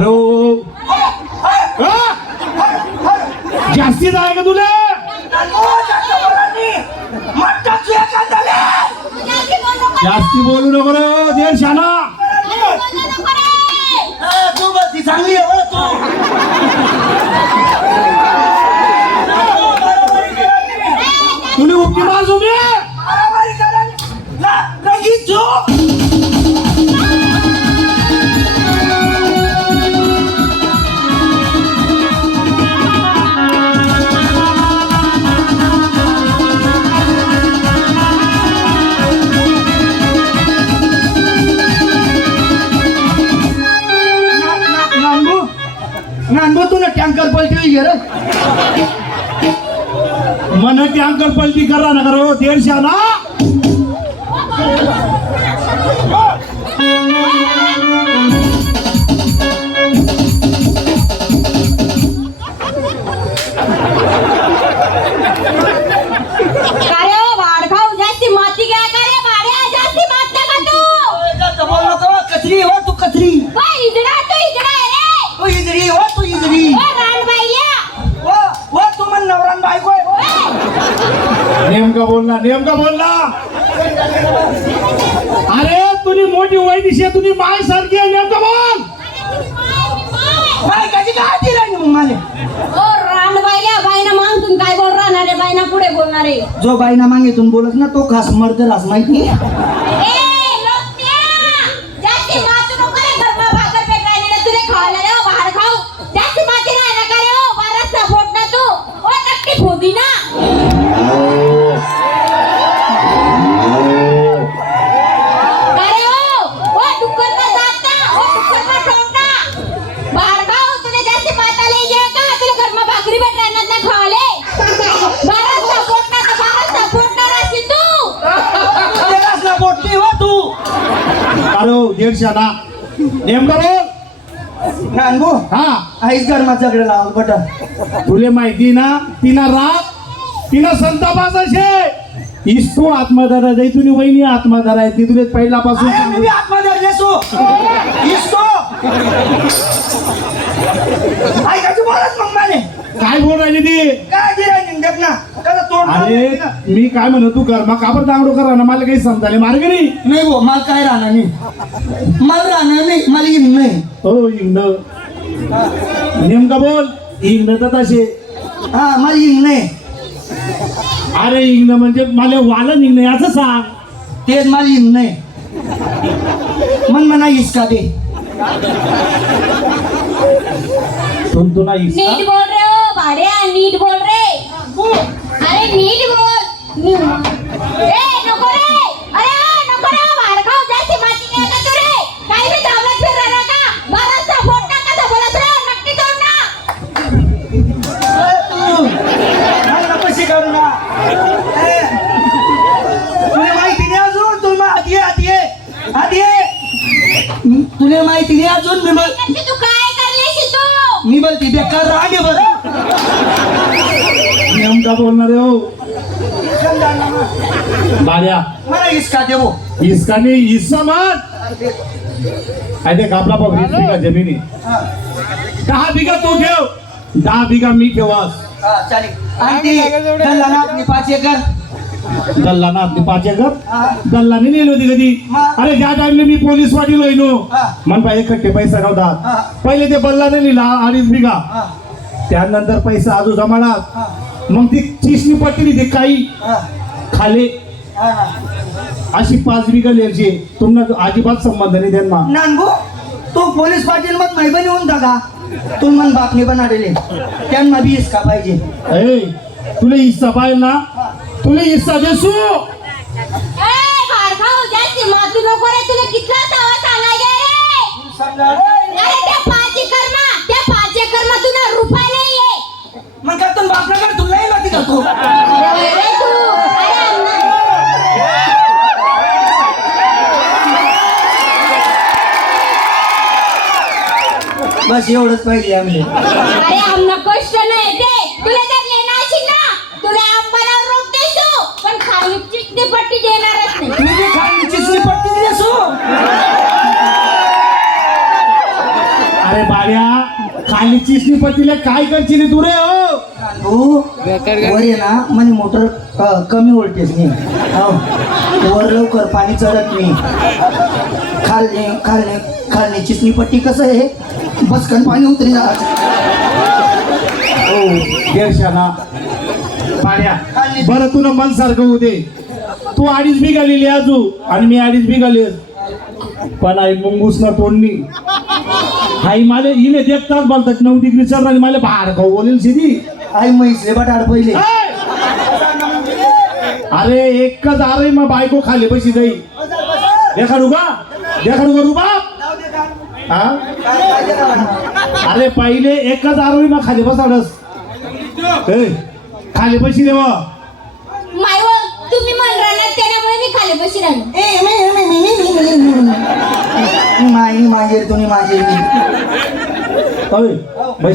अरे अ? जास्ती आहे का तुला? जास्ती बोलू नको रे शाना तू बस चांगली आहे हो तू. टँकर पलटी घे मन टँकर पलटी करा ना करो. हो, देर शाना अरे ओ भाड खाऊ जास्ती माती घ्या का रे भाड्या जास्ती मात नका तू जास्त बोल नको कचरी हो तू कचरी ओ इजडा तू इजडा आहे रे तू इजरी हो तू इजरी ओ रानबाईया व व तू मन नवरान बायको आहे हो. नेमका बोलना नेमका बोलना अरे तुझी मोठी वैदिशी आहे, तुझी माय सारखी आहे नेमका बोल? बाय कशी काय ती राहिली मग मला? ओ रानबाईया बाईना मागतून काय बोल राहणार रे बाईना पुढे बोलणार आहे. जो बाईना मागेतून बोलत ना तो खास मर्दर आज माहिती शाना नेमका बोल. नानबू हा. आईच गरमात झगडे लावल बटन तुले माहिती ना तिना राग तिना संतापाच असे इसको आत्मदारा जाई तुझी वहिनी आत्मदारा आहे ती तुले पहिल्यापासून देसो इसको आई कशी बोलत मग माने? काय बोल राहिली ती? काय ती राहिली देख ना कसं तोंड अरे. मी काय म्हणत तू कर. मग काबर दांगडो करा ना मला काही समजाले मार्ग नाही नाही गो मला काय राहणार नाही. मला राहणार नाही मला येईन नाही हो इंग नेमका बोल. इंग तर तसे हा मला येईन नाही अरे इंग म्हणजे मला वाला निघणं असं सांग. तेच मला येईन नाही मन म्हणा इसका दे. तुम तुला इसका. नीट बोल रे ओ भाड्या नीट तुला माहिती नाही अजून? मी बोल नक्की तू काय करलेशी तू मी बोलते बेकार राग आहे बरं. नेमका बोलणार हो. बाल्या मला इसका देवो इसका नाही मत काय ते कापला बघ वीस बिघा जमिनी. दहा बिघा तू ठेव. दहा बिघा मी ठेवास. हा, चालेल. आणि पाच एकर दल्ला ना आपली पाच हा. दल्लाने नेली होती कधी? अरे ज्या टाइमला मी पोलीस वाटी लोयनो हा. मन पाहिजे खट्टे पैसा. नव्हता पहिले ते बल्लाने लिहिला अडीच बिघा त्यानंतर पैसा आजू जमानात हा, मग ती चिसणी पट्टी दिली काही खाले. अशी पाच बिघा लिहायची तुम्हाला अजिबात संबंध नाही त्यांना नानगो तू पोलीस पाटील मग मैबनी होऊन का तू मन बापनी बनाडेले त्यांना बी इसका पाहिजे तुला हिस्सा पाहिजे ना तुला हिस्सा देसू. मातू नको रे तुला कितला सावा रे? अरे त्या पाच एकर त्या पाच एकर मा तुला रुपया नाहीये. मग तुला नाही लागते का तू? अरे रे तू अरे बस एवढंच पाहिजे आम्ही. अरे आमना कष्ट नाही ते तुला जर खाली चिसणी पतीला काय करशील तू रे हो? तू वर ये ना म्हणे मोटर अ, कमी व्होल्टेज नाही हो. वर लवकर पाणी चढत नाही. खालने खालने खालने चिसणी पट्टी कसं आहे? बसकन पाणी उतरी जा. हो गेरशाना पाड्या. बरं तुला मन सारखं होते तू अडीच बिघालेली आजू आणि मी अडीच बिघाले पण आई मुंगूस ना तोडणी हाई मला हिने देखताच बोलतात नऊ डिग्री चढ आणि मला बाहेर खाऊ बोलेल सिधी आई म्हैसले बटाड पहिले अरे एकच अरे मग बायको खाली पैसे जाई देखाडू का देखाडू का रुबा हा अरे पहिले एकच आरोळी मग खाली बसाडस ए, खाली पैसे दे मग. माय तुम्ही म्हणणार ना त्याच्यामुळे मी खाली बशी राहिलो मागीर तुनी मागीर मी होय